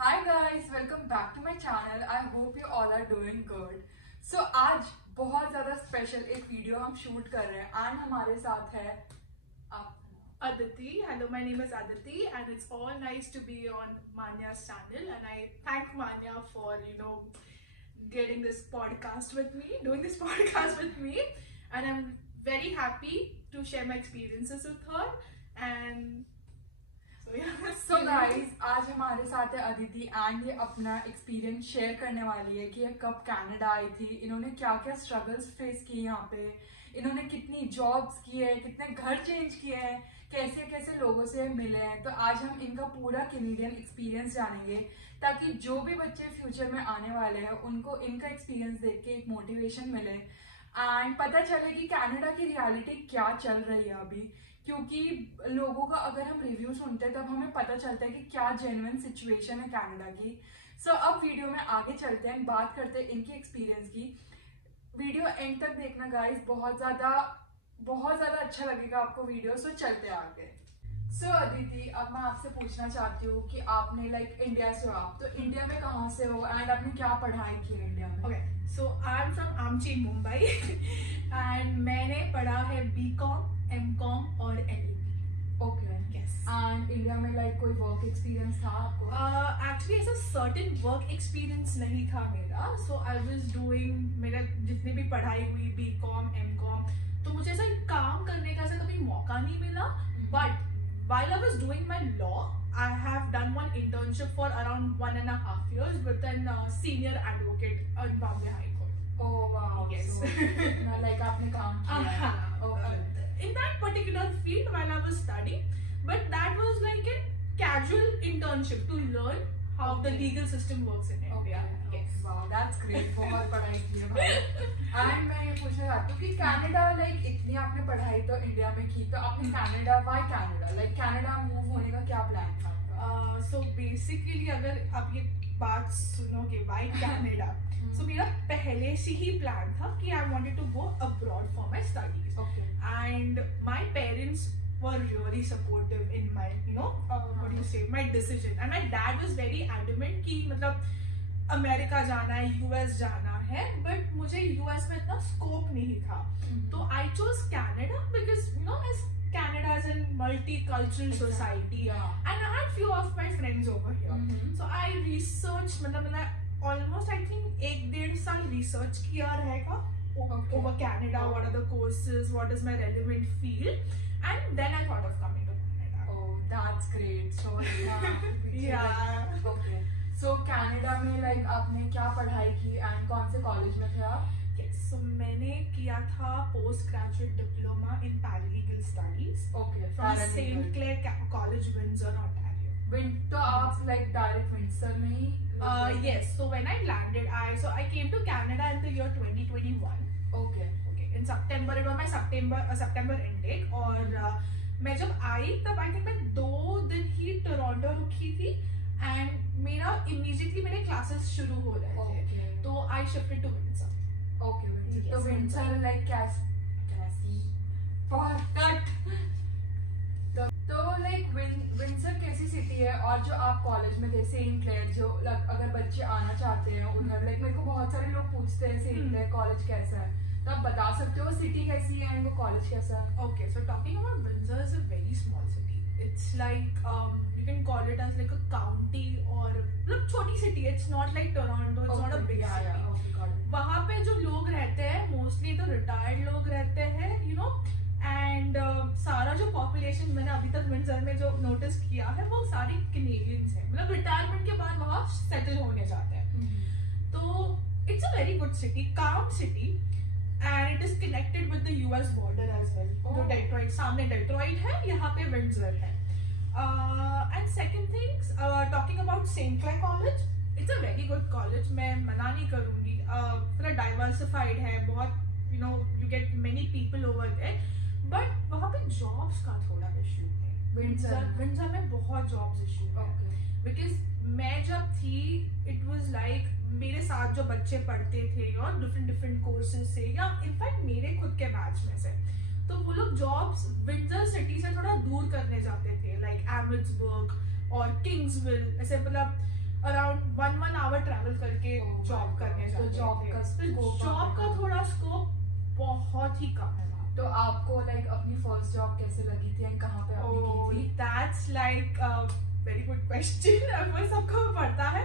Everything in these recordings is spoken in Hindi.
Hi guys, welcome back to my channel. I hope you all are doing good. So आज बहुत ज़्यादा स्पेशल एक वीडियो हम शूट कर रहे हैं एंड हमारे साथ है आप Aditi. Hello, my name is Aditi, and it's all nice to be on Manya's channel. And I thank Manya for getting this podcast with me, doing this podcast with me, and I'm very happy to share my experiences with her. And so yeah. So guys, आज हमारे साथ है अदिति एंड ये अपना एक्सपीरियंस शेयर करने वाली है कि ये कब कनाडा आई थी, इन्होंने क्या क्या स्ट्रगल्स फेस किए यहाँ पे, इन्होंने कितनी जॉब्स की है, कितने घर चेंज किए हैं, कैसे कैसे लोगों से मिले हैं। तो आज हम इनका पूरा कैनेडियन एक्सपीरियंस जानेंगे ताकि जो भी बच्चे फ्यूचर में आने वाले हैं उनको इनका एक्सपीरियंस देख के एक मोटिवेशन मिले एंड पता चले कि कनाडा की रियलिटी क्या चल रही है अभी। क्योंकि लोगों का अगर हम रिव्यू सुनते हैं तब हमें पता चलता है कि क्या जेन्युइन सिचुएशन है कनाडा की। सो अब वीडियो में आगे चलते हैं, बात करते हैं इनकी एक्सपीरियंस की। वीडियो एंड तक देखना गाइस, बहुत ज्यादा अच्छा लगेगा आपको वीडियो। सो चलते हैं आगे। सो अदिति, अब मैं आपसे पूछना चाहती हूँ कि आपने लाइक इंडिया से हो, आप तो इंडिया में कहाँ से हो एंड आपने क्या पढ़ाई की है इंडिया में? Okay, so I'm from Amchi, Mumbai, and मैंने पढ़ा है B.Com, M.Com और LLB. Okay, Yes. And India में लाइक कोई वर्क एक्सपीरियंस था आपको? Actually ऐसा certain work experience नहीं था मेरा. So I was doing मेरा जितनी भी पढ़ाई हुई B.Com, M.Com, तो मुझे ऐसा काम करने का ऐसा कभी मौका नहीं मिला. But while I was doing my law, I have done one internship for around 1.5 years with a senior advocate in Bombay High Court. Oh wow. Yes. So, like आपने काम किया है? Okay. In that particular field while I was studying, but that was like a casual internship to learn how the legal system works in India. Yes. Wow, that's great. बहुत पढ़ाई की है भाई। And मैं ये पूछना चाहती हूँ कि कनाडा लाइक इतनी आपने पढ़ाई तो इंडिया में की, तो आपने Canada, why Canada, like Canada move होने का क्या प्लान था? So basically अगर आप ये बात सुनोगे why Canada, so मेरा पहले से ही प्लान था कि I wanted to go abroad for my studies. Okay. And my parents were really supportive in my what do you say, my decision. And my dad was very adamant कि मतलब अमेरिका जाना है, यूएस जाना है, बट मुझे यूएस में इतना स्कोप नहीं था. तो I chose Canada because as Canada is a multicultural society, and I had few of my friends over here. So I researched, मतलब मैंने almost I think 1.5 साल research किया रहेगा over Canada. What are the courses? What is my relevant field? And then I thought of coming to Canada. Oh, that's great. So Yeah. Okay. So Canada में like आपने क्या पढ़ाई की एंड कौन से कॉलेज में थे आप? Yes. So मैंने किया था post graduate diploma in paralegal studies. Okay. From St. Clair College, Windsor, Ontario. तो आप like direct Windsor में ही? Yes. So when I landed, I came to Canada in the year 2021. Okay. In September, it was my September intake. और मैं जब आई तब आई थिंक मैं 2 दिन ही टोरंटो रुकी थी एंड मेरा इमीडिएटली मेरे क्लासेस शुरू हो रहे थे, तो I shifted to Windsor. Okay, तो विंडसर लाइक कैसी तो लाइक विंडसर कैसी सिटी है? और जो आप कॉलेज में थे सेंट क्लेयर, जो अगर बच्चे आना चाहते हैं उधर, लाइक मेरे को बहुत सारे लोग पूछते हैं सेंट क्लेयर कॉलेज कैसा है, तो आप बता सकते हो सिटी कैसी है एंड वो कॉलेज कैसा है? Okay, so talking about Windsor is a very small city. It's like you can call it as like a county or मतलब छोटी city. It's not like Toronto. It's not a big city. Okay, got it. वहाँ पे जो लोग रहते हैं mostly तो retired लोग रहते हैं, and सारा जो population मैंने अभी तक विंडसर में जो notice किया है वो सारे Canadians हैं. मतलब retirement के बाद वहाँ settle होने जाते हैं. तो it's a very good city, calm city. And it is connected with the US border as well. तो Detroit, सामने Detroit है, यहाँ पे Windsor है. And second things, talking about St. Clair College, it's a very good college. मैं मना नहीं करूँगी. पूरा diversified है, बहुत you get many people over there. But वहाँ पे jobs का थोड़ा issue है. Windsor में बहुत jobs issue है. Because मैं जब थी, it was like मेरे साथ जो बच्चे पढ़ते थे और डिफरेंट कोर्सेज से या इनफैक्ट मेरे खुद के बैच में से, तो वो लोग जॉब्स विंडसर सिटी से थोड़ा दूर करने जाते थे, लाइक एमिट्सबर्ग और किंग्सविल, ऐसे मतलब अराउंड 1 hour ट्रैवल करके Oh my जॉब God. करने तो जाते job थे। का तो scope जॉब का कम है। थोड़ा स्कोप बहुत ही कम है वहाँ। तो आपको लाइक अपनी फर्स्ट जॉब कैसे लगी थी एंड कहाँ पे आपने की थी? That's like a very good question। वो सबको पड़ता है।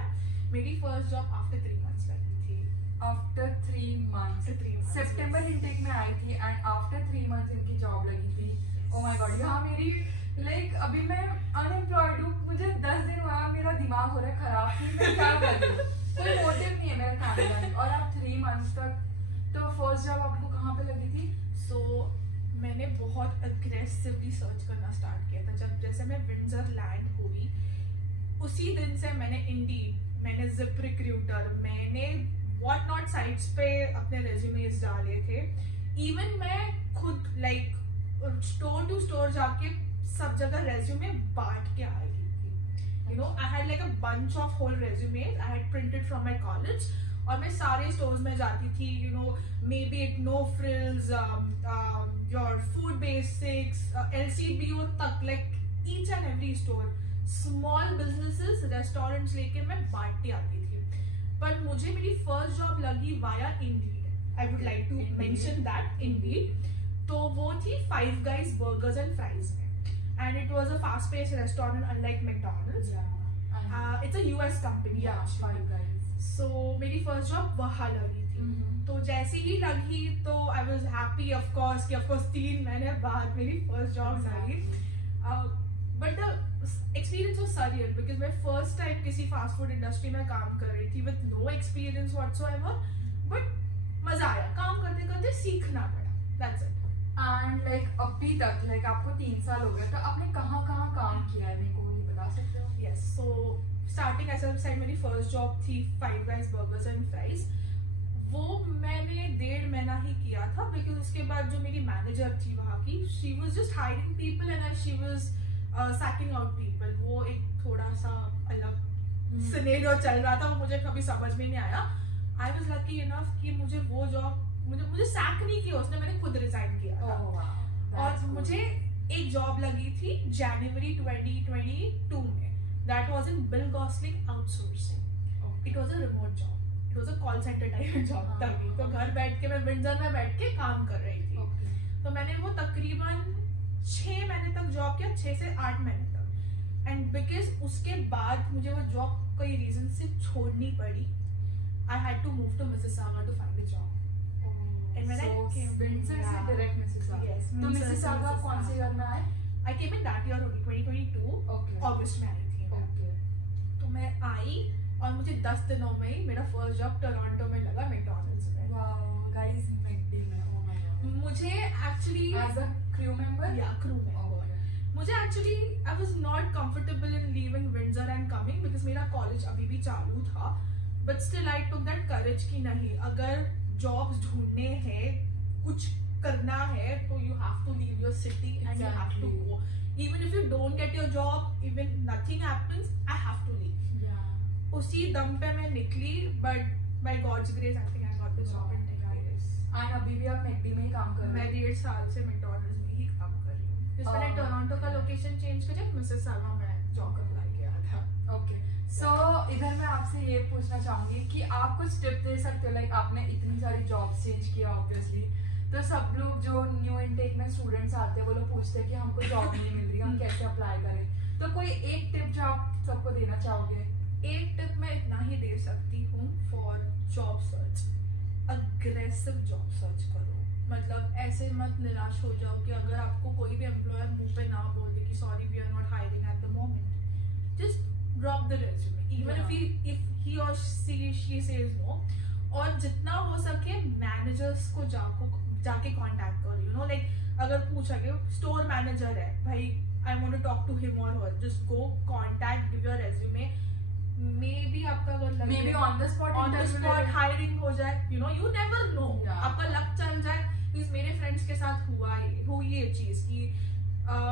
मेरी फर्स्ट जॉब आफ्टर 3 months लगी थी। आफ्टर 3 months After 3 months, सितंबर yes। इनटेक में आई थी एंड आफ्टर 3 months इनकी जॉब लगी थी। ओ माय गॉड, यहाँ मेरी लाइक अभी मैं अनएम्प्लॉयड हूँ, मुझे 10 दिन हुआ, मेरा दिमाग हो रहा है खराब कि मैं क्या करूँ, कोई मोटिव नहीं है मेरा खाने का, और आप 3 months तक। तो फर्स्ट जॉब आपको कहाँ पे लगी थी? सो मैंने बहुत अग्रेसिवली सर्च करना स्टार्ट किया था। जब जैसे मैं विंडसर लैंड हुई उसी दिन से मैंने इंडीड, मैंने जिप रिक्रूटर, मैंने व्हाट नॉट साइट्स पे अपने रेज्यूमेस डाले थे। इवन मैं खुद लाइक स्टोर टू स्टोर जाके सब जगह रेज्यूमे बांट के आई थी। You know I had like a bunch of whole resumes I had printed from my college, और मैं सारे स्टोर्स में जाती थी। You know maybe it No Frills, your Food Basics, LCBO तक, like each and every store, small businesses, restaurants लेके मैं बांटती आती थी। पर मुझे मेरी फर्स्ट जॉब लगी via Indeed. I would like to mention that, Indeed. तो वो थी five guys burgers and fries में, and it was a fast paced restaurant unlike McDonald's. It's a US company actually. So मेरी फर्स्ट जॉब वहाँ लगी थी। तो जैसे ही लगी तो I was happy of course कि ऑफ कोर्स 3 महीने बाद मेरी फर्स्ट जॉब लगी। But the experience was surreal because मैं फर्स्ट टाइम किसी फास्ट फूड इंडस्ट्री में काम कर रही थी with no experience whatsoever. But मजा आया, काम करते करते सीखना पड़ा, दैट्स इट। एंड लाइक अभी तक लाइक आपको 3 साल हो गए, तो आपने कहाँ कहाँ काम किया है, मेरे को ये बता सकते हो? यस, सो स्टार्टिंग ऐसा साइड मेरी फर्स्ट जॉब थी five guys burgers and fries. वो मैंने 1.5 महीना ही किया था बिकॉज उसके बाद जो मेरी मैनेजर थी वहाँ की, she was just hiring people and she was sacking out people. वो एक थोड़ा सा अलग सिनेरियो चल रहा था, वो मुझे कभी समझ में नहीं आया। आई वाज लकी इनफ कि मुझे वो जॉब, मुझे सैक नहीं किया उसने, मैंने खुद रिजाइन किया था। और मुझे एक जॉब लगी थी जनवरी 2022 में, that was in bill Gosling outsourcing. It was a remote job, it was a call centre type job तभी। तो घर बैठ के मैं विंडसर में बैठ के काम कर रही थी। तो मैंने वो तकरीबन 6 महीने तक जॉब किया, 6 से 8 महीने तक। एंड बिकॉज उसके बाद मुझे वो जॉब कई रीजन से छोड़नी पड़ी, I had to move to Mississauga to find a job. And when I came, Windsor से डायरेक्ट मिसिसागा। Yes, तो मिसिसागा कौन से ईयर में आए? I came in that year only, 2022 Okay. अगस्त में आई थी मैं। ओके। तो मैं आई और मुझे 10 दिनों में ही मेरा फर्स्ट जॉब टोरंटो में लगा, मैकडॉनल्ड्स में। वाओ गाइस, मैकडी में, ओ माय गॉड। मुझे actually as a crew member या क्रू में मुझे actually I was not comfortable in leaving Windsor and coming because मेरा कॉलेज अभी भी चालू था। But still I took that courage कि नहीं, अगर जॉब्स ढूंढने हैं, कुछ करना है, तो you have to leave your city and you have to go. Even if you don't get your job, even nothing happens, I have to leave. उसी दम पे मैं निकली, but by God's grace I think I got the job in technicals. And अभी भी आप मैकडी में ही काम कर रहे मैं 1.5 साल से मैकडॉनल्ड्स में ही काम कर रही हूँ। जिस मैंने टोरंटो का लोकेशन चेंज किया, मिसिसागा में जॉब अप्लाई किया था। ओके, सो इधर मैं आपसे ये पूछना चाहूंगी कि आप कुछ टिप दे सकते हो, लाइक आपने इतनी सारी जॉब्स चेंज किया ऑब्वियसली, तो सब लोग जो न्यू इनटेक में स्टूडेंट्स आते हैं वो लोग पूछते हैं कि हमको जॉब नहीं मिल रही, हम कैसे अप्लाई करें? तो कोई एक टिप जो आप सबको देना चाहोगे? एक टिप मैं इतना ही दे सकती हूँ for job search, aggressive job search करो। मतलब ऐसे मत निराश हो जाओ कि अगर आपको कोई भी एम्प्लॉयर मुंह पे ना बोले कि sorry we are not hiring at the moment, just drop the resume even if he और शी सेज नो। और जितना हो सके मैनेजर्स को जाके कांटेक्ट करो। यू नो लाइक अगर पूछा कि स्टोर मैनेजर है भाई, I want to talk to him और her, just go contact, give your resume. Maybe आपका अगर लगे, maybe on the spot hiring हो जाए, you know you never know, आपका लक चल जाए। प्लीज, मेरे फ्रेंड्स के साथ हुई ये चीज कि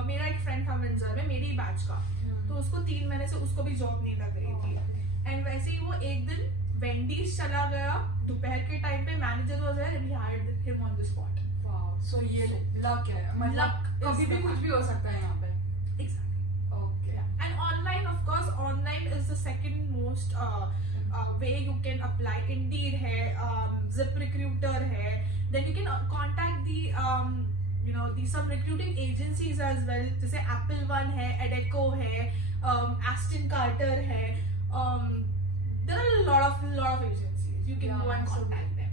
मेरा एक फ्रेंड था विंडसर में, मेरी बैच का, तो उसको 3 महीने से उसको भी जॉब नहीं लग रही थी। एंड वैसे ही वो एक दिन वेंडीज चला गया दोपहर के टाइम पे, manager was there and he hired him on the spot. Wow, so ये लक है, मतलब कभी भी कुछ भी हो सकता है यहाँ पे। Exactly. Okay. And online off course online is the second most way you can apply. Indeed है, ZipRecruiter है. Then you can contact the the some recruiting agencies as well. जैसे Apple One है, Adecco है, Aston Carter है. There are a lot of agencies. You can go and contact them.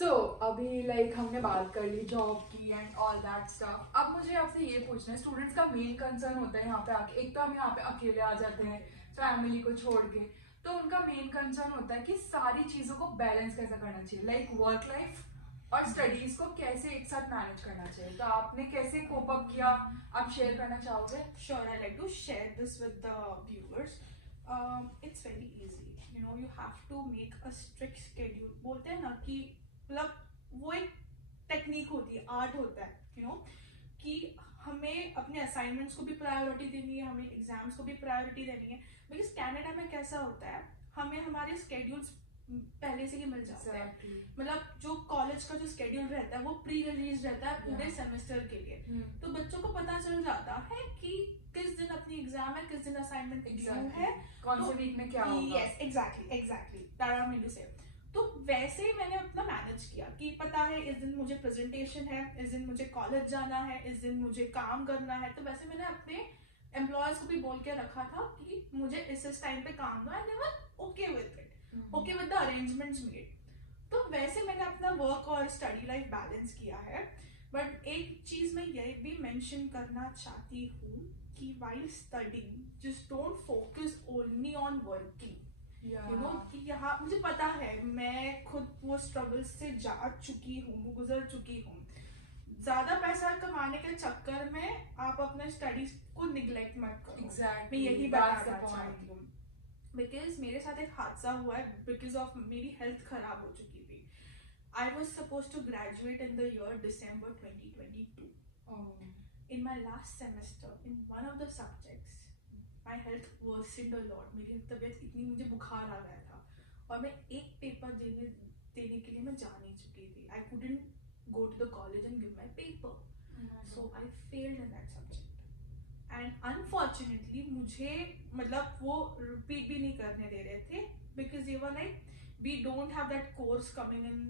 So, अभी like हमने बात कर ली जॉब की एंड ऑल दैट स्टफ. अब मुझे आपसे ये पूछना है, स्टूडेंट्स का मेन कंसर्न होता है यहाँ पे आके, एक तो हम यहाँ पे अकेले आ जाते हैं फैमिली को छोड़ के, तो उनका मेन कंसर्न होता है कि सारी चीजों को बैलेंस कैसे करना चाहिए, लाइक वर्क लाइफ और स्टडीज को कैसे एक साथ मैनेज करना चाहिए. तो आपने कैसे कोप अप किया, आप शेयर करना चाहोगे? Sure, I like to share this with the viewers. It's very easy. You have to make a strict schedule. बोलते हैं ना कि मतलब वो एक टेक्निक होती है, आर्ट होता है, कि हमें अपने असाइनमेंट्स को भी प्रायोरिटी देनी है, हमें एग्जाम्स को भी प्रायोरिटी देनी है. बिकॉज कनाडा में कैसा होता है, हमें हमारे स्केड्यूल्स पहले से ही मिल जाते हैं. मतलब जो कॉलेज का जो स्केड्यूल रहता है वो प्री रिलीज रहता है पूरे सेमेस्टर के लिए. तो बच्चों को पता चल जाता है कि किस दिन अपनी एग्जाम है, किस दिन असाइनमेंट एग्जाम है, कौन से वीक में क्या होगा. Yes, exactly that I mean to say. तो वैसे ही मैंने अपना मैनेज किया कि पता है इस दिन मुझे प्रेजेंटेशन है, इस दिन मुझे कॉलेज जाना है, इस दिन मुझे काम करना है. तो वैसे मैंने अपने एम्प्लॉयर्स को भी बोल के रखा था कि मुझे इस टाइम पे काम दो, and they were okay with it, okay with the arrangements made. तो वैसे मैंने अपना वर्क और स्टडी लाइफ बैलेंस किया है. बट एक चीज मैं ये भी मेंशन करना चाहती हूँ कि while studying just don't focus only on working. कि यहाँ मुझे पता है, मैं खुद वो स्ट्रगल से जा चुकी हूँ, गुजर चुकी हूँ. ज्यादा पैसा कमाने के चक्कर में आप अपने स्टडीज को निग्लेक्ट मत करो. मैं यही बताना चाहती हूँ. बिकॉज मेरे साथ एक हादसा हुआ है, बिकॉज ऑफ मेरी हेल्थ खराब हो चुकी थी. I was suppose to graduate in the year December 2022. In my last semester, in one of the subjects, my health worsened a lot. मेरी तबीयत इतनी, मुझे बुखार आ गया था और मैं एक पेपर देने के लिए मैं जा नहीं चुकी थी. I couldn't go to the college and give my paper. So I failed in that subject. And unfortunately मुझे मतलब वो repeat भी नहीं करने दे रहे थे, because they were like, we don't have that course coming in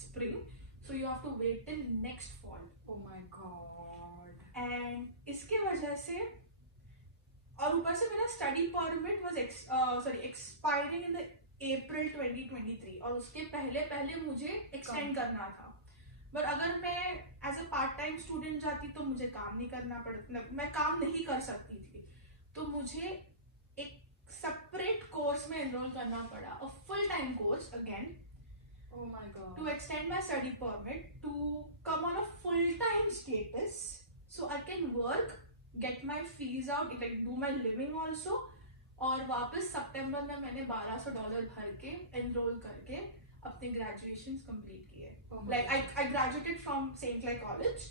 spring, so you have to wait till next fall. Oh my god. And इसके वजह से, और ऊपर से मेरा study permit was expiring in the April 2023, और उसके पहले मुझे एक्सटेंड करना था. बट अगर मैं as a part time student जाती तो मुझे काम नहीं करना पड़ता, मैं काम नहीं कर सकती थी. तो मुझे एक सेपरेट कोर्स में एनरोल करना पड़ा, a full time course again. Oh my god. To extend my study permit, to come on a full-time status, so I can work, get my fees out, like do my living also. और वापस सितंबर में मैंने $1200 भर के एनरोल करके अपने ग्रेजुएशंस कंप्लीट किए. Like I graduated from St. Clair College.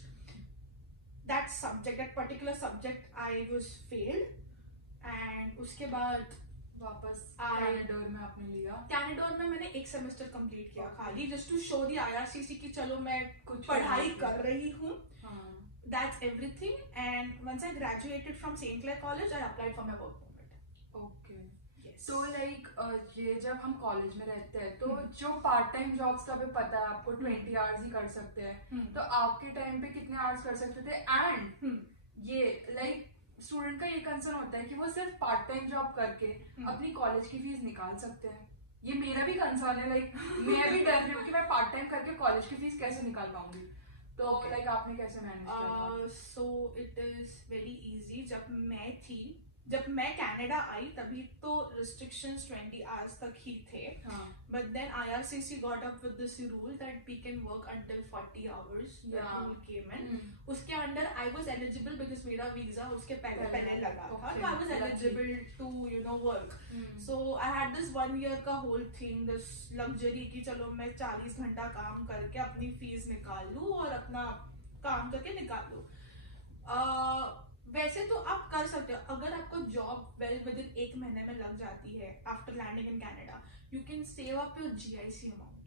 That subject, that particular subject, I was failed. And उसके बाद वापस कैनाडोर में आपने लिया. कैनाडोर में मैंने एक सेमेस्टर कंप्लीट किया खाली, just to show the IRCC कि चलो मैं कुछ पढ़ाई कर रही हूँ. That's everything. And once I graduated from St. Clair College, I applied for my work permit. Okay. Yes. तो लाइक ये जब हम कॉलेज में रहते हैं तो जो पार्ट टाइम जॉब्स का भी पता है आपको 20 आवर्स ही कर सकते हैं. तो आपके टाइम पे कितने आवर्स कर सकते थे? एंड ये लाइक स्टूडेंट का ये कंसर्न होता है कि वो सिर्फ पार्ट टाइम जॉब करके अपनी कॉलेज की फीस निकाल सकते हैं. ये मेरा भी कंसर्न है. लाइक मैं भी डर रही हूँ कि मैं पार्ट टाइम करके कॉलेज की फीस कैसे निकाल पाऊंगी. तो लाइक आपने कैसे मैनेज किया? सो इट इज वेरी इजी. जब मैं कनाडा आई तभी तो रिस्ट्रिक्शंस 20 आवर्स तक ही थे. But then IRCC got up with this rule that we can work until 40 hours. The rule came in. उसके under I was eligible because मेरा वीजा उसके पहले लगा था. तो I was eligible to work. So I had this 1 year का होल थिंग, दिस लग्जरी कि चलो मैं 40 घंटा काम करके अपनी फीस निकाल लूं और अपना काम करके निकाल लूं. वैसे तो आप कर सकते हो अगर आपको जॉब वेल विद इन 1 महीने में लग जाती है. After landing in Canada you can save up your GIC amount.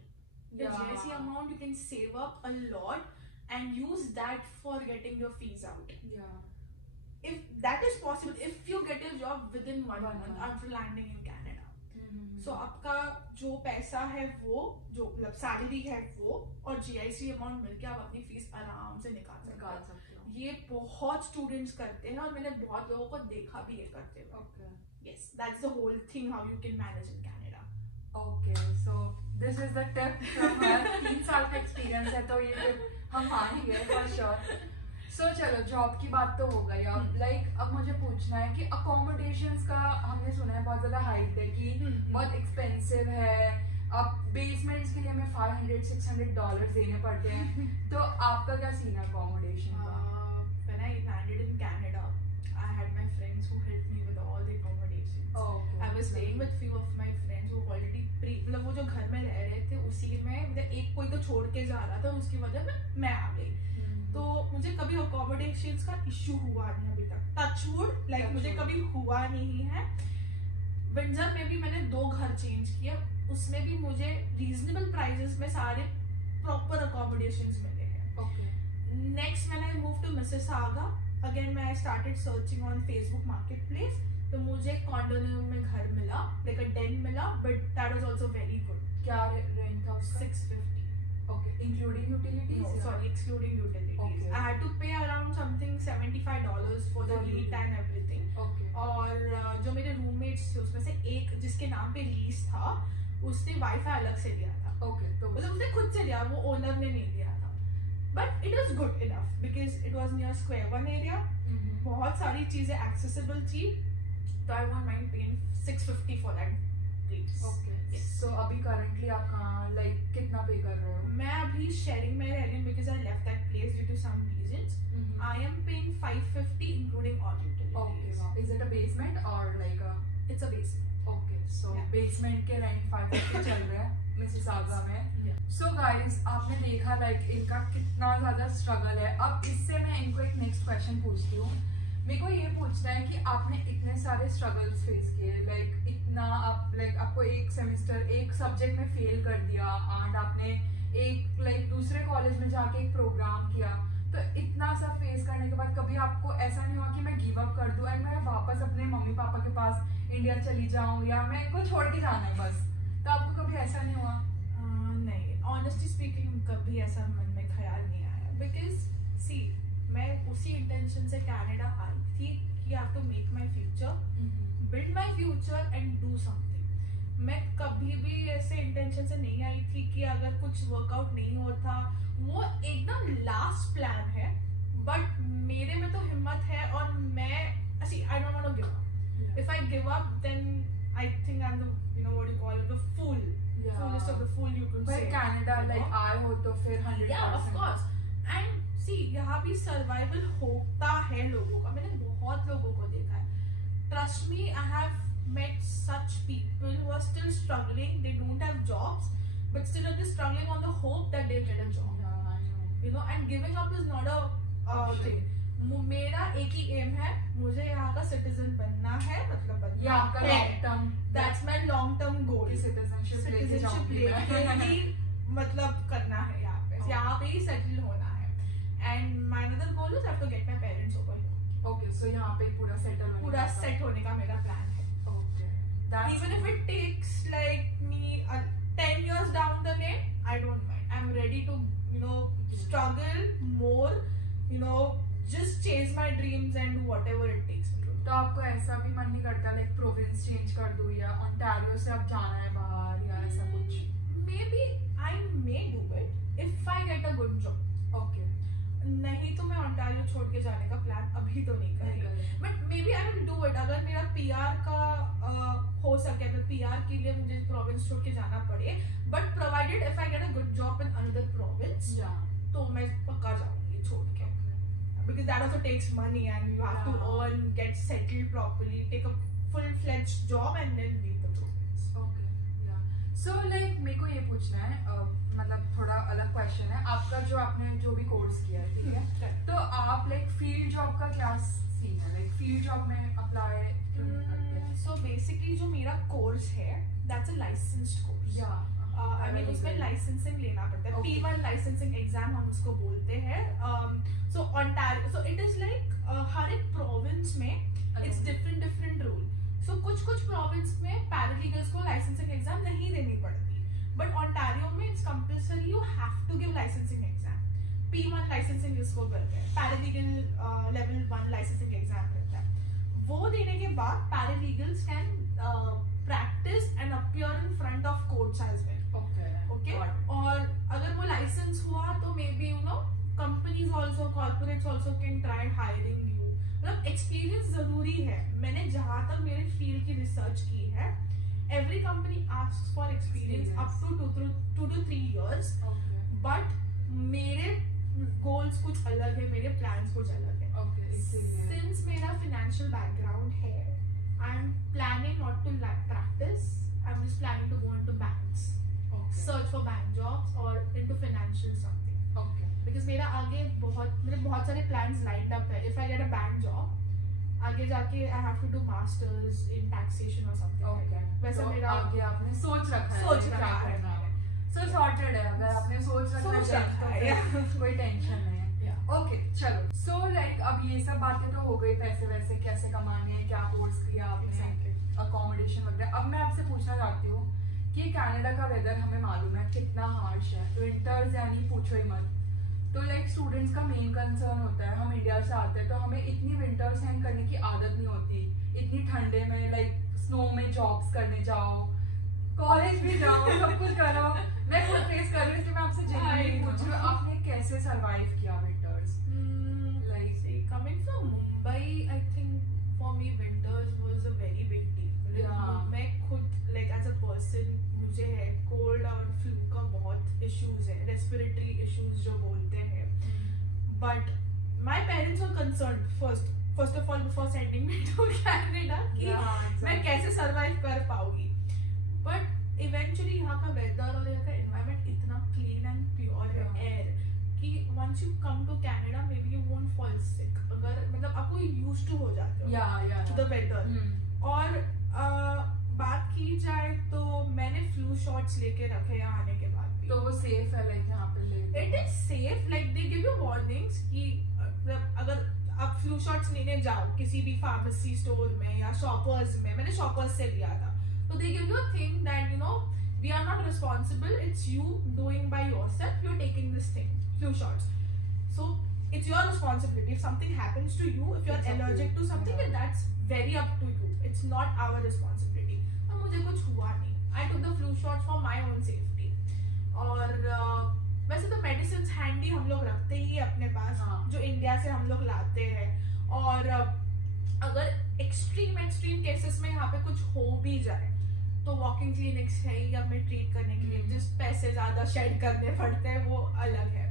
GIC amount you can save up a lot and use that for getting your fees out. if that is possible, if you get your job within 1 month after landing in Canada, so आपका जो पैसा है वो जो मतलब सैलरी है वो और GIC अमाउंट मिलके आप अपनी फीस आराम से निकाल सकते हो। ये बहुत स्टूडेंट्स करते हैं और मैंने बहुत लोगों को देखा भी ये करते हुए। Yes, that's the whole thing how you can manage in Canada. Okay, so this is the tip from her। 3 साल का एक्सपीरियंस है तो ये हम मानेंगे for sure। So चलो जॉब की बात तो हो गई। अब अब मुझे पूछना है कि अकोमोडेशंस का हमने सुना है बहुत ज्यादा हाइट है कि बहुत एक्सपेंसिव है। अब बेसमेंट्स के लिए हमें $500-600 देने पड़ते हैं। तो आपका क्या सीन है अकोमोडेशन का? When I landed in Canada, I had my friends who helped me with all the accommodations. I was staying with few of my friends who already मतलब वो जो घर में रह रहे थे उसी में मतलब एक कोई तो छोड़ के जा रहा था, उसकी वजह से मैं आ गई। तो मुझे कभी अकोमोडेशंस का इश्यू हुआ नहीं अभी तक, टचवुड मुझे कभी हुआ नहीं है। विंडसर में भी मैंने 2 घर चेंज किया, उसमें भी मुझे रीजनेबल प्राइसेस में सारे प्रॉपर अकोमोडेशंस मिले हैं। Next when I move to Mississauga again मैं I started searching on Facebook marketplace, तो मुझे कॉन्डोमिनियम में घर मिला, लाइक अ डेन मिला, but that was also very good. क्या रेंट था उसका? 650। Okay, including utilities? No, sorry, excluding utilities. Okay. I had to pay around something $75 for the heat and everything. Okay. और जो मेरे रूममेट्स थे उसमें से एक जिसके नाम पे लीज था उसने वाईफाई अलग से लिया था। Okay, तो मतलब उसने खुद से लिया, वो ओनर ने नहीं लिया था। But it was good enough because it was near Square One area. बहुत सारी चीजें accessible थी, तो I won't mind paying $650 for that place. Okay. So अभी currently आप कहाँ कितना पे कर रहे हो? मैं अभी शेयरिंग में रह रही हूँ because I left that place due to some reasons. I am paying $550 including all utilities. Okay, wow. Is it a basement or like a? It's a basement. Okay, so Yeah. basement के rent 550 चल रहे हैं मिसिसागा में। Yeah. So guys, आपने देखा इनका कितना ज़्यादा स्ट्रगल है। अब इससे मैं इनको एक नेक्स्ट क्वेश्चन पूछती हूँ। मेरे को ये पूछना है कि आपने इतने सारे स्ट्रगल्स फेस किए, इतना आप आपको एक सेमेस्टर एक सब्जेक्ट में फेल कर दिया एंड आपने एक दूसरे कॉलेज में जाके एक प्रोग्राम किया, तो इतना सब फेस करने के बाद कभी आपको ऐसा नहीं हुआ कि मैं गिव अप कर दूं एंड मैं वापस अपने मम्मी पापा के पास इंडिया चली जाऊं या मैं इनको छोड़ के जाना है बस? तो आपको कभी ऐसा नहीं हुआ? नहीं, ऑनेस्टली स्पीकिंग कभी ऐसा मन में ख्याल नहीं आया बिकॉज सी मैं उसी इंटेंशन से कनाडा आई थी कि I have to make my future, build my future and do something. मैं कभी भी ऐसे इंटेंशन से नहीं आई थी कि अगर कुछ वर्कआउट नहीं होता, वो एकदम लास्ट प्लान है, बट मेरे में तो हिम्मत है और मैं I don't want to give up. If I give up then I think I am the what you call the fool, foolish of the fool you could say. Canada आए हो तो फिर 100%। Yeah, of course. And see, यहाँ भी सर्वाइवल होता है लोगों का, मैंने बहुत लोगों को देखा है। Trust me, I have met such people who are still struggling. They don't have jobs, but still they're struggling on the hope that they'll get a job. Yeah, I know. And giving up is not a thing. मेरा एक ही एम है, मुझे यहाँ का सिटीजन बनना है, मतलब बनना आपका long term, that's my long term goal. Citizenship लेके ही मतलब करना है यहाँ पे ही सेटल होना है। And my another goal is I have to get my parents over here. Okay, so यहाँ पे पूरा सेट होने का मेरा प्लान है। Okay, even if it takes like me 10 years down the lane, I don't mind. I'm ready to struggle more, just chase my dreams and do whatever it takes me to. तो आपको ऐसा भी मन नहीं करता प्रोविंस चेंज कर दूं या ओंटारियो से अब जाना है बाहर या ऐसा कुछ? Maybe I may do it if I get a good job. Okay. नहीं तो मैं ओंटारियो छोड़ के जाने का प्लान अभी तो नहीं कर रही, but maybe I will do it अगर मेरा PR का हो सके, अगर PR के लिए मुझे प्रोविंस छोड़ के जाना पड़े, but provided if I get a good job in another province, तो मैं पक्का जाऊंगी छोड़ के, because that also takes money and you have to earn, get settled properly, take a full-fledged job and then leave the province. Okay, yeah. So मेरे को ये पूछना है, मतलब थोड़ा अलग क्वेश्चन है, आपका जो आपने जो भी कोर्स किया है, ठीक है, तो आप फील्ड जॉब का क्या सीन है, फील्ड जॉब में अप्लाई क्यों करते हैं? So basically जो मेरा कोर्स है, that's a licensed course. I mean उसमें लाइसेंसिंग लेना पड़ता है, P1 लाइसेंसिंग एग्जाम हम उसको बोलते हैं. So Ontario, so it is like हर एक प्रोविंस में इट्स डिफरेंट रूल. सो कुछ प्रोविंस में पैरालीगल्स को लाइसेंसिंग एग्जाम नहीं देनी पड़ती, बट ऑन्टारियो में it's compulsory, you have to give licensing exam. P1 licensing जिसको कहते हैं, पैरालीगल लेवल 1 लाइसेंसिंग एग्जाम रहता है. वो देने के बाद पैरालीगल्स can practice and appear in front of courts as well. Okay. और अगर वो license हुआ तो maybe you know companies also, corporates also can try hiring you. मतलब experience जरूरी है. मैंने जहाँ तक मेरे field की research की है, every company asks for experience up to 2 to 3 years. But मेरे goals कुछ अलग है, मेरे plans कुछ अलग है. Since मेरा financial background है, I'm planning not to practice. I'm just planning to go into banks, search for bank jobs or into financial something. Because मेरा आगे बहुत सारे plans lined up है. If I get a bank job, आगे जाके I have to do masters in taxation or something like that. वैसे मेरा आगे आपने सोच रखा है. So sorted है. अगर आपने सोच रखा है कोई टेंशन नहीं है. ओके चलो. सो लाइक अब ये सब बातें तो हो गई, पैसे वैसे कैसे कमाने हैं, क्या कोर्स किया आपने, अकोमोडेशन वगैरह. अब मैं आपसे पूछना चाहती हूँ कि कनाडा का वेदर हमें मालूम है कितना हार्श है. विंटर्स यानी पूछो ही मत. तो लाइक स्टूडेंट्स का मेन कंसर्न होता है, हम इंडिया से आते हैं तो हमें इतनी विंटर सहन करने की आदत नहीं होती. इतनी ठंडे में लाइक स्नो में जॉब्स करने जाओ, कॉलेज भी जाओ, सब कुछ करो. मैं खुद फेस कर रही हूँ, इसलिए मैं आपसे जेन्युइनली पूछ रही हूँ आपने कैसे सर्वाइव किया winters. Coming from Mumbai, I think for me winters was a very big deal. मैं खुद like as a person मुझे head cold और flu का बहुत issues है, respiratory issues जो बोलते हैं. But my parents were concerned first of all before sending me to Canada कि मैं कैसे survive कर पाऊंगी. But eventually यहाँ का weather और यहाँ का environment इतना clean and pure है air कि once you come to Canada maybe you won't fall sick. अगर मतलब आपको used to हो जाते हो to the weather. और बात की जाए तो मैंने flu shots लेके रखे हैं आने के बाद भी. तो वो safe है like यहाँ पे ले? It is safe, like they give you warnings कि अगर आप flu shots लेने जाओ किसी भी pharmacy store में या shoppers में, मैंने shoppers से लिया था, तो they give you a thing that you know we are not responsible, it's you doing by yourself, you're taking this thing, flu shots. So it's your responsibility. If something happens to you, if you're allergic to something, that's very up to you. It's not our responsibility. तो मुझे कुछ हुआ नहीं. I took the flu shots for my own safety. और वैसे तो medicines handy हम लोग रखते ही अपने पास, जो इंडिया से हम लोग लाते हैं. और अगर extreme cases में यहाँ पे कुछ हो भी जाए तो walking clinics है ही हमें treat करने के लिए. जिस पैसे ज्यादा shed करने पड़ते हैं वो अलग है.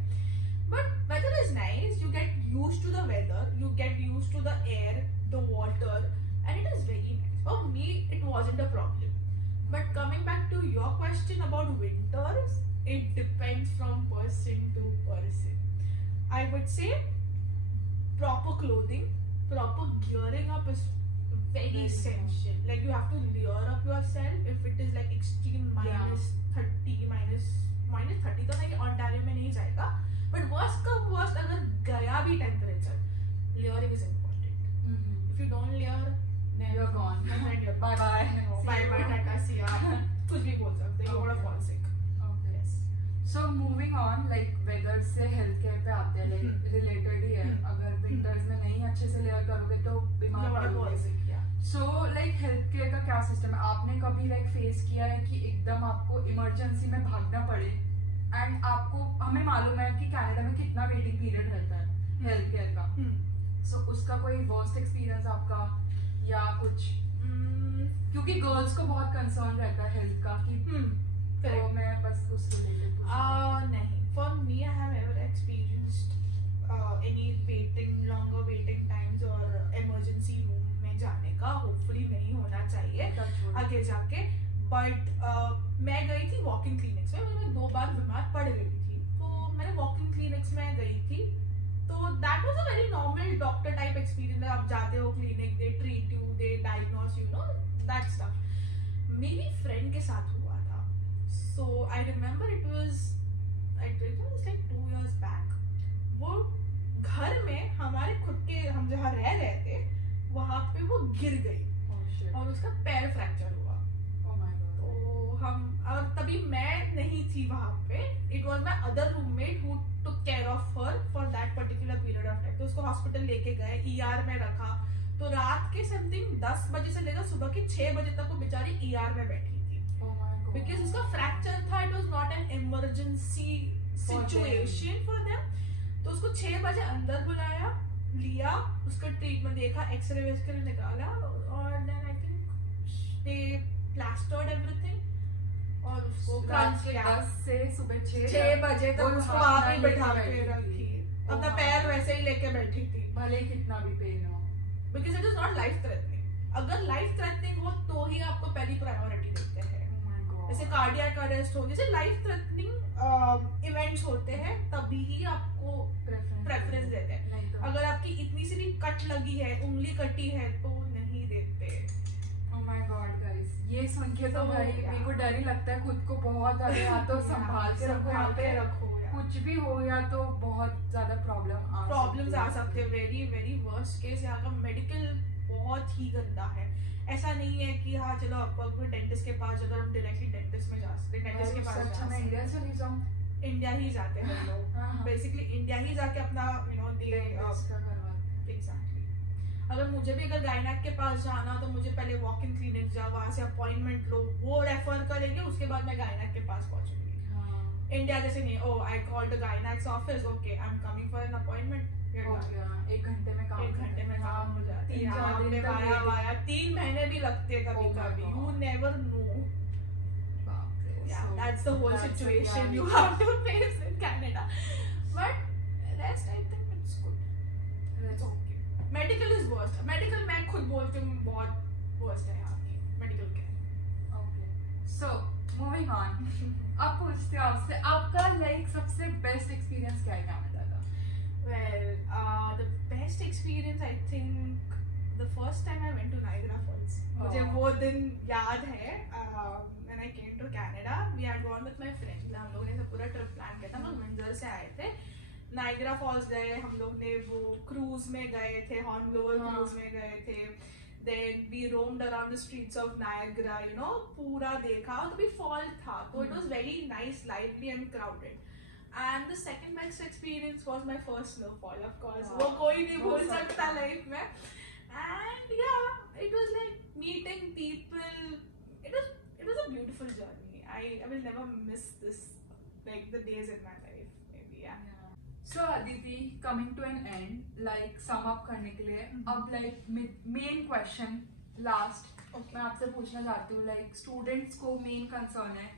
But weather is nice. You get used to the weather. You get used to the air, the water, and it is very nice. For me, it wasn't a problem. But coming back to your question about winters, it depends from person to person. I would say proper clothing, proper gearing up is very essential. Like you have to layer up yourself. If it is like extreme minus 30 तो नहीं, Ontario में नहीं जाएगा. But worst come worst, अगर गया भी temperature, layering is important. If you don't layer, then you're gone. You're bye bye. Bye bye, tata, see ya. कुछ भी बोल सकते हैं. You're gonna fall sick. Okay. Yes. So moving on, like weather से health care पे आते हैं, like related ही है. अगर winters में नहीं अच्छे से layer करोगे तो बीमार पड़ोगे. So like health care का क्या system है? आपने कभी like face किया है कि एकदम आपको emergency में भागना पड़े? एंड आपको हमें मालूम है कि कनाडा में कितना वेटिंग पीरियड रहता है हेल्थ केयर का. सो उसका कोई वर्स्ट एक्सपीरियंस आपका या कुछ? क्योंकि गर्ल्स को बहुत कंसर्न रहता है हेल्थ का कि तो मैं बस उस रिलेटेड नहीं. For me I have ever experienced any longer waiting times और इमरजेंसी रूम में जाने का. होपफुली नहीं होना चाहिए आगे जाके. बट मैं गई थी वॉकिंग क्लिनिक्स में. मैं 2 बार बीमार पड़ गई थी, तो मैंने वॉकिंग क्लिनिक्स में गई थी. तो that was a very normal doctor type experience. आप जाते हो clinic, they treat they diagnose, you know that stuff. मेरी फ्रेंड के साथ हुआ था. So I remember it was like 2 years back. वो घर में हमारे खुद के हम जहाँ रह रहे थे वहाँ पे वो गिर गई और उसका पैर फ्रैक्चर हुआ। तो हम और तभी मैं नहीं थी वहाँ पे, it was my other roommate who took care of her for that particular period of time. तो उसको हॉस्पिटल लेके गए, ER में रखा। तो रात के समथिंग 10 बजे से लेकर सुबह के 6 बजे तक वो बेचारी ER में बैठी थी, बिकॉज उसका फ्रैक्चर था। It was not an emergency situation for them. तो उसको 6 बजे अंदर बुलाया, लिया, उसका ट्रीटमेंट देखा, एक्सरे वेक्सरे निकाला और then I think they plastered everything और उसको 10 से सुबह 6 बजे तक उसको आप ही बैठा के रखी, अपना पैर वैसे ही लेके बैठी थी, भले कितना भी पेन हो, because it is not life threatening. अगर लाइफ थ्रेटनिंग हो तो ही आपको पहली प्रायोरिटी देते हैं। जैसे कार्डियक अरेस्ट हो, जैसे लाइफ थ्रेटनिंग इवेंट्स होते हैं तभी ही आपको प्रेफरेंस देते हैं। अगर आपकी इतनी सी भी कट लगी है, उंगली कटी है तो नहीं देते। Oh my God, guys, ये सुन के तो भाई मेरे को डर ही लगता है खुद को बहुत। अरे या तो संभाल के रखो, यहाँ पे कुछ भी हो या तो बहुत ज्यादा प्रॉब्लम्स आ सकते हैं। वेरी वेरी वर्स्ट केस यहाँ का मेडिकल बहुत ही गंदा है। ऐसा नहीं है कि हाँ चलो आपको डेंटिस्ट के पास, अगर हम डायरेक्टली डेंटिस्ट में जा सकते, डेंटिस्ट के पास मैं इंडिया चली जाऊँ, इंडिया ही जाते हैं लोग बेसिकली, इंडिया ही जाके अपना एग्जैक्टली। अगर मुझे भी अगर गायनेक के पास जाना तो मुझे पहले वॉक इन क्लिनिक जाओ, वहां से अपॉइंटमेंट लो, वो रेफर करेंगे, उसके बाद मैं गायनेक के पास पहुंचूंगी। इंडिया जैसे नहीं, oh I called the gynaec's office, okay I am coming for an appointment, 1 घंटे में काम हो जाता है। 3 महीने भी लगते हैं कभी कभी, you never no. Yeah, that's the whole situation you have to face in Canada. But rest, I think it's good. It's okay. Medical is worst. Medical मैं खुद बोलती हूँ बहुत worst है यहाँ की medical care. Okay. So moving on. अब पूछते हैं आपसे, आपका like सबसे best experience क्या है कनाडा का? Well, the best experience I think the first time I went to Niagara Falls. मुझे वो दिन याद है। When I came to Canada, we had gone with my friends. हम लोगों ने सब पूरा ट्रिप प्लान किया था। हम लोग विंडसर से आए थे, नाइग्रा फॉल्स गए, हम लोग ने वो क्रूज में गए थे, हॉर्नब्लोअर क्रूज में गए थे। Then we roamed around the streets of Niagara, you know, पूरा देखा। और तभी फॉल था, तो it was very nice, lively and crowded. And the second best experience was my first snowfall, of course. वो कोई नहीं भूल सकता लाइफ में। And yeah, it was like meeting people. It was a beautiful journey. I will never miss this, like the days in my life, maybe. Yeah. So Aditi, coming to an end, like sum up करने के लिए, अब like main question last, मैं आपसे पूछना चाहती हूँ, like students को main concern है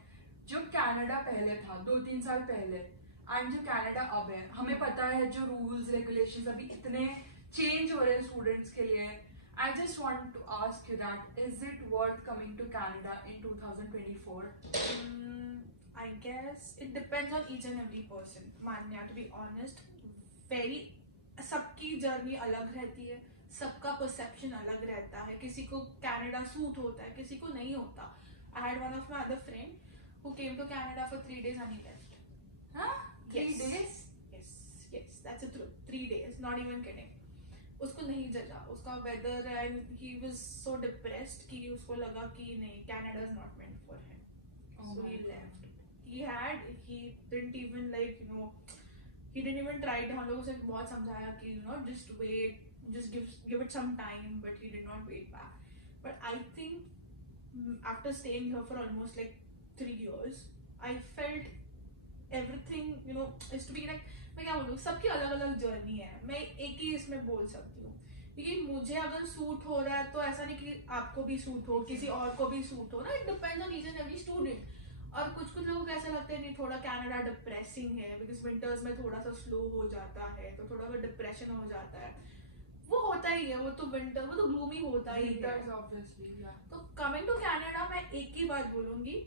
जो कनाडा पहले था 2-3 साल पहले and जो कनाडा अब है, हमें पता है जो rules regulations अभी इतने change हो रहे हैं students के लिए। I just want to ask you that, is it worth coming to Canada in 2024? I guess it depends on each and every person. Manya, to be honest, सबकी जर्नी अलग रहती है, सबका परसेप्शन अलग रहता है। किसी को कनाडा सूट होता है, किसी को नहीं होता। I had one of my other friend who came to Canada for 3 days and he left. Huh? 3 days? Yes, that's the truth. 3 days, not even kidding. उसको नहीं जगा उसका weather and he was so depressed कि उसको लगा कि नहीं, Canada is not meant for him, so he left. he didn't even like, you know, he didn't even try to, हम लोगों से बहुत समझाया कि you know just wait, just give it some time, but he did not wait back. But I think after staying here for almost like 3 years, I felt everything, you know, is to be like, मैं क्या बोलूँ, सबकी अलग अलग जर्नी है। मैं एक ही इसमें बोल सकती हूँ क्योंकि मुझे अगर सूट हो रहा है तो ऐसा नहीं कि आपको भी सूट हो, किसी और को भी सूट हो ना, it depends on each and every student. और कुछ लोगों को ऐसा लगता है नहीं थोड़ा कनाडा डिप्रेसिंग है बिकॉज विंटर्स में थोड़ा सा स्लो हो जाता है तो थोड़ा सा डिप्रेशन हो जाता है। वो होता ही है, वो तो विंटर, वो तो ग्लूमी होता ही है ऑब्वियसली। तो कमिंग टू कनाडा मैं एक ही बात बोलूंगी,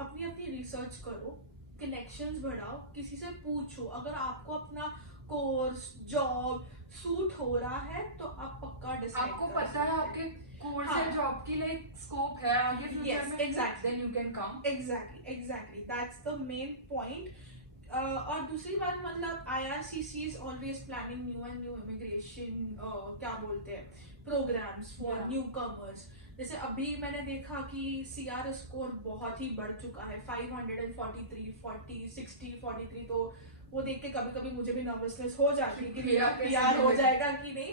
अपनी अपनी रिसर्च करो, कनेक्शंस बढ़ाओ, किसी से पूछो। अगर आपको अपना कोर्स जॉब सूट हो रहा है तो आप पक्का डिसाइड, आपको पता है आपके कोर्स या जॉब की लाइक स्कोप है आगे फ्यूचर में, exactly. then you can come. Exactly. That's the main point. और दूसरी बात मतलब IRCC is always planning new immigration क्या बोलते हैं programs for newcomers. जैसे अभी मैंने देखा कि CR स्कोर बहुत ही बढ़ चुका है 543, 40, 60, 43, तो वो देख के कभी कभी मुझे भी नर्वसनेस हो जाती है कि PR हो जाएगा कि नहीं,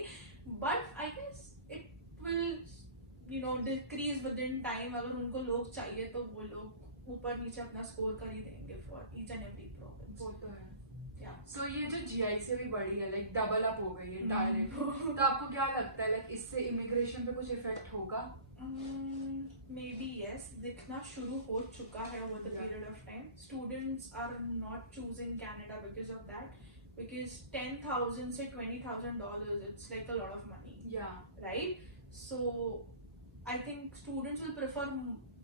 but I guess it will decrease within time. अगर उनको लोग चाहिए तो वो लोग ऊपर नीचे अपना स्कोर कर ही देंगे for each and every province. वो तो है. सो ये जो GI से भी बढ़ी है लाइक डबल अप हो गई है डायरेक्ट, तो आपको क्या लगता है लाइक इससे इमिग्रेशन पे कुछ इफेक्ट होगा? मे बी यस, दिखना शुरू हो चुका है over the period of time. Students are not choosing Canada because of that, because $10,000 से $20,000 it's like a lot of money, right? So I think students will prefer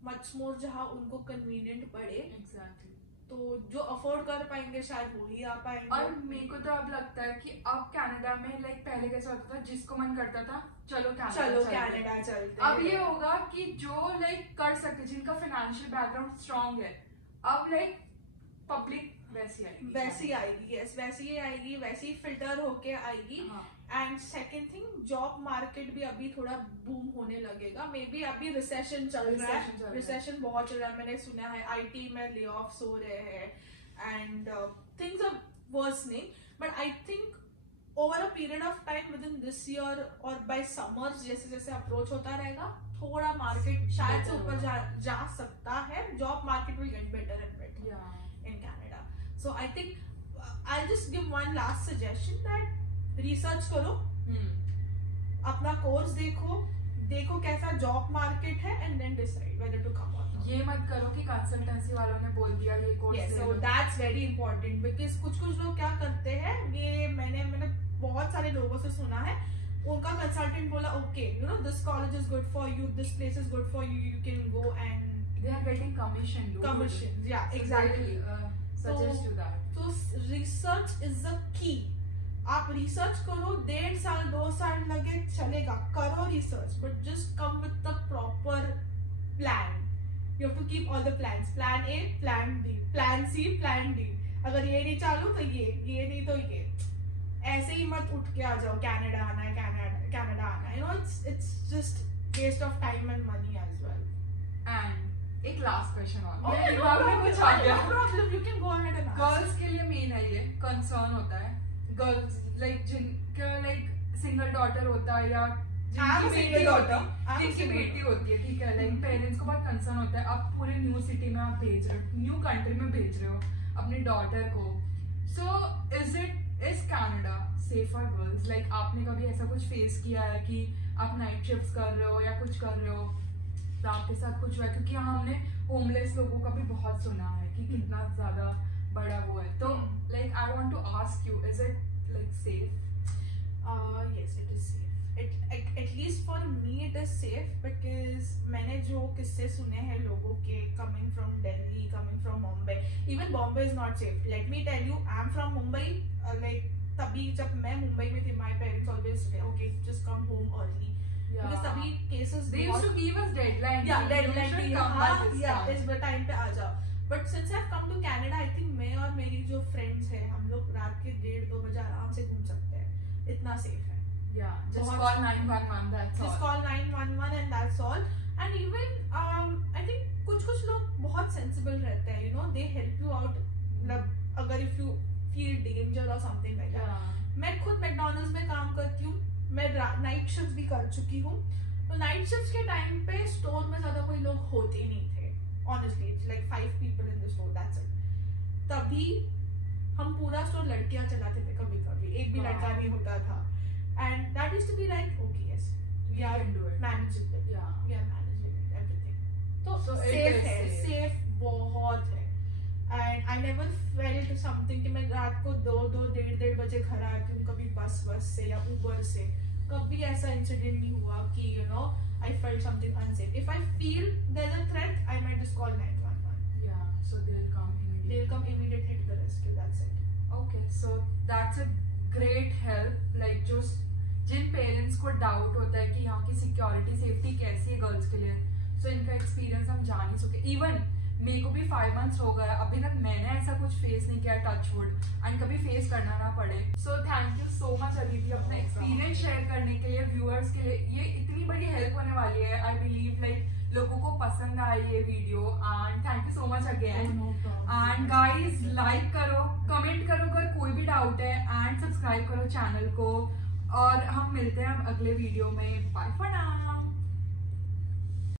much more जहाँ उनको कन्वीनियंट पड़े. एग्जैक्टली. तो जो अफोर्ड कर पाएंगे शायद वो ही आ पाएंगे. और मेरे को तो अब लगता है कि अब कनाडा में लाइक पहले कैसा होता था, जिसको मन करता था चलो कनाडा चलते. अब ये होगा कि जो लाइक कर सकते, जिनका फाइनेंशियल बैकग्राउंड स्ट्रांग है, अब लाइक पब्लिक वैसी आएगी. यस, वैसी ही आएगी, वैसी ही फिल्टर होके आएगी. And second thing, job market भी अभी थोड़ा बूम होने लगेगा. मे बी अभी रिसेशन चल रहा है, रिसेशन बहुत चल रहा है. मैंने सुना है IT में ले ऑफ्स हो रहे हैं and things are worsening. But I think over a period of time within this year और बाय समर्स जैसे जैसे अप्रोच होता रहेगा, थोड़ा मार्केट शायद से ऊपर जा सकता है. Job market will get better and better in Canada. So I think I just give one last suggestion that research करो, अपना कोर्स देखो कैसा जॉब मार्केट है and then decide whether to come और नॉट. ये मत करो कि कंसल्टेंसी वालों ने बोल दिया ये course. Yes, so that's very important because कुछ लोग क्या करते हैं, ये मैंने बहुत सारे लोगों से सुना है, उनका कंसल्टेंट बोला okay this college is good for you, this place is good for you, you can go and they are getting commission. Yeah exactly. Suggest to that. तो रिसर्च इज द की. आप रिसर्च करो, 1.5 साल 2 साल लगे चलेगा, करो research, but just come with the proper plan. You have to keep all the plans, plan A, plan B, plan C, plan D. अगर ये नहीं चालू तो ये नहीं तो ये. ऐसे ही मत उठ के आ जाओ कनाडा आना है, कनाडा आना है. It's just waste of time and money as well. And एक लास्ट क्वेश्चन और कुछ आ गया. Problem, you can go ahead and ask. Girls के लिए मेन है ये कंसर्न होता है. गर्ल्स लाइक जिनका लाइक सिंगल डॉटर होता है या जिनकी बेटी होती है, ठीक है, लाइक पेरेंट्स को बहुत कंसर्न होता है. अब पूरे न्यू सिटी में आप भेज रहे हो, न्यू कंट्री में भेज रहे हो अपनी डॉटर को. So is Canada safe for girls? Like आपने कभी ऐसा कुछ फेस किया है कि आप नाइट शिफ्ट्स कर रहे हो या कुछ कर रहे हो तो आपके साथ कुछ हुआ है? क्योंकि हमने होमलेस लोगों का भी बहुत सुना है कि कितना ज्यादा बड़ा वो है. तो like I want to ask you, is it like safe? Yes, it is safe. At least for me it is safe because मैंने जो किस्से सुने हैं लोगों के coming from Delhi, coming from Mumbai. Even Bombay is not safe. Let me tell you, I am from Mumbai. Like तभी जब मैं मुंबई में थी, my parents always say, okay, just come home early. Because तभी cases they used to give us deadline. Yeah, deadline. इस टाइम पे आ जाओ. But since I have come to Canada, I think मैं और मेरी जो फ्रेंड्स हैं, हम लोग रात के 1:30-2 बजे आराम से घूम सकते हैं. इतना सेफ है. Just call 911, that's all. Just call 911 and that's all. And even I think कुछ लोग बहुत sensible रहते हैं, they help you out. मतलब अगर if you feel danger or something like that. मैं खुद मैकडॉनल्ड्स में काम करती हूँ, मैं नाइट शिफ्ट भी कर चुकी हूँ. तो नाइट शिफ्ट के टाइम पे स्टोर में ज्यादा कोई लोग होते नहीं थे. Honestly, it's like 5 people in the store, that's it. तभी हम पूरा स्टोर लड़कियां चलाते थे, कभी एक भी लड़का नहीं होता था. And that used to be like, okay, yes, we are managing it. We are managing it, everything. तो safe है, safe बहुत है. And I never felt something कि मैं रात को 2-1:30 बजे घर आती हूँ, कभी बस से या उबर से. कभी ऐसा इंसिडेंट नहीं हुआ कि I felt something unsafe. If I feel there's a threat, I might just call 911. So they'll come immediately. They'll come immediately to the rescue. That's it. Okay, so that's a great help. Like just Jin parents को डाउट होता है कि यहाँ की सिक्योरिटी सेफ्टी कैसी है गर्ल्स के लिए, सो इनका एक्सपीरियंस हम जान ही सके। इवन मेरे को भी 5 मंथ्स हो गया, अभी तक मैंने ऐसा कुछ फेस नहीं किया, टच वुड, एंड कभी फेस करना ना पड़े। So thank you so much Aditi अपना एक्सपीरियंस शेयर करने के लिए व्यूअर्स के लिए। ये इतनी बड़ी हेल्प होने वाली है, आई बिलीव लाइक लोगों को पसंद आए ये video, and thank you so much again. And guys like करो, कमेंट करो अगर कोई भी डाउट है, एंड सब्सक्राइब करो चैनल को, और हम मिलते हैं अब अगले वीडियो में। Bye for now.